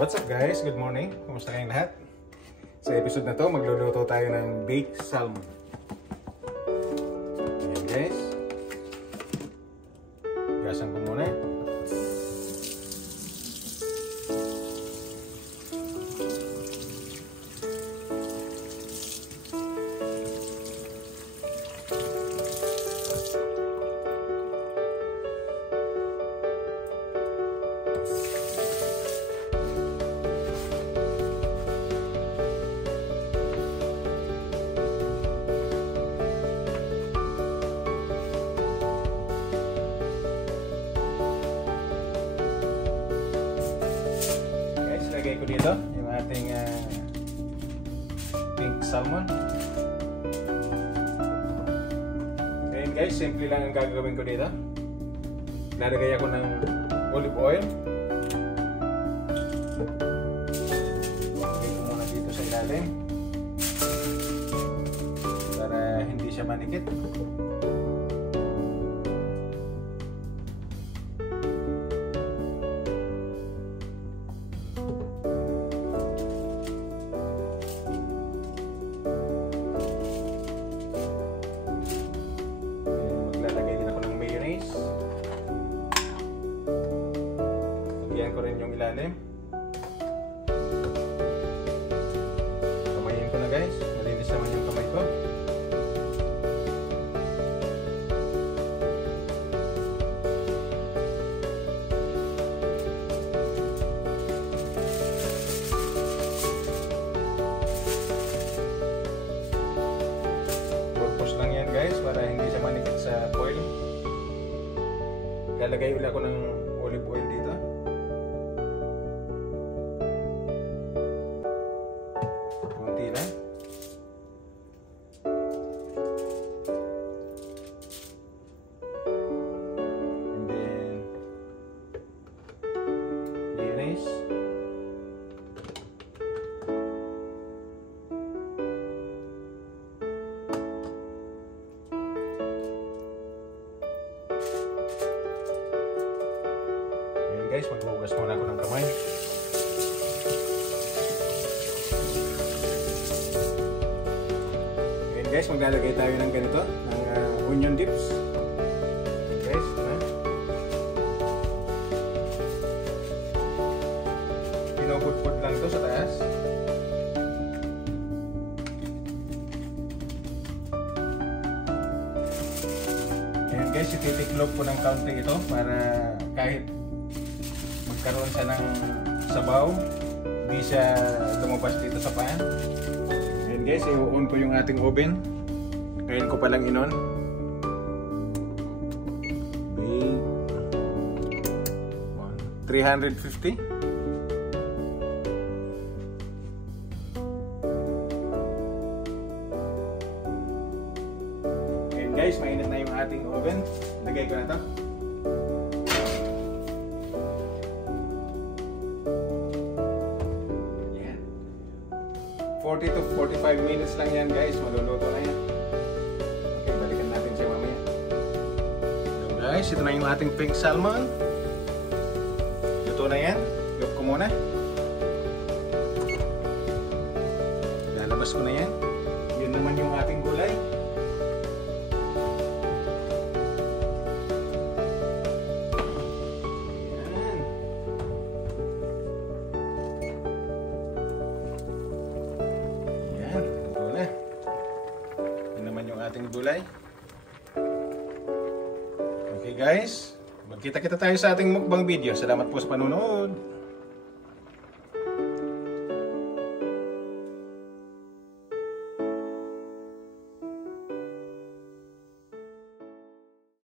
What's up guys? Good morning. Kumusta kayong lahat? Sa episode na to, magluluto tayo ng baked salmon. Ayan guys. Gasan ko muna. Lagay ko dito yung ating pink salmon. Ngayon guys, simple lang ang gagawin ko dito. Lalagay ako ng olive oil. Lagay ko muna dito sa ilalim para hindi siya manikit. Lagyan ko rin yung ilalim. Kamayin ko na guys. Malinis naman yung kamay ko. Purpose lang yan guys para hindi siya manikit sa foil. Lalagay ulit ako ng olive oil dito. Guys, maghugas muna ako ng kamay. Ngayon guys, maglalagay tayo ng ganito, ng onion dips. Guys, pinupudpud lang ito sa taas. Ngayon guys, ititiklop ko ng kaunti ito para kahit magkaroon siya ng sabaw, hindi siya lumabas dito sa pan. Ayan guys, i-on ko yung ating oven. Ngayon ko palang in-on. 350. Ayan guys, mainit na yung ating oven. Lagay ko na ito. 40 to 45 minutes lang yan guys, maluluto na yan. Okay, balikan natin siya mamaya. So guys, ito na yung ating pink salmon. Luto na yan. Luto ko muna. Lalabas ko na yan. Yun naman yung ating gulay. Ating gulay. Okay guys, magkita-kita tayo sa ating mukbang video. Salamat po sa panonood.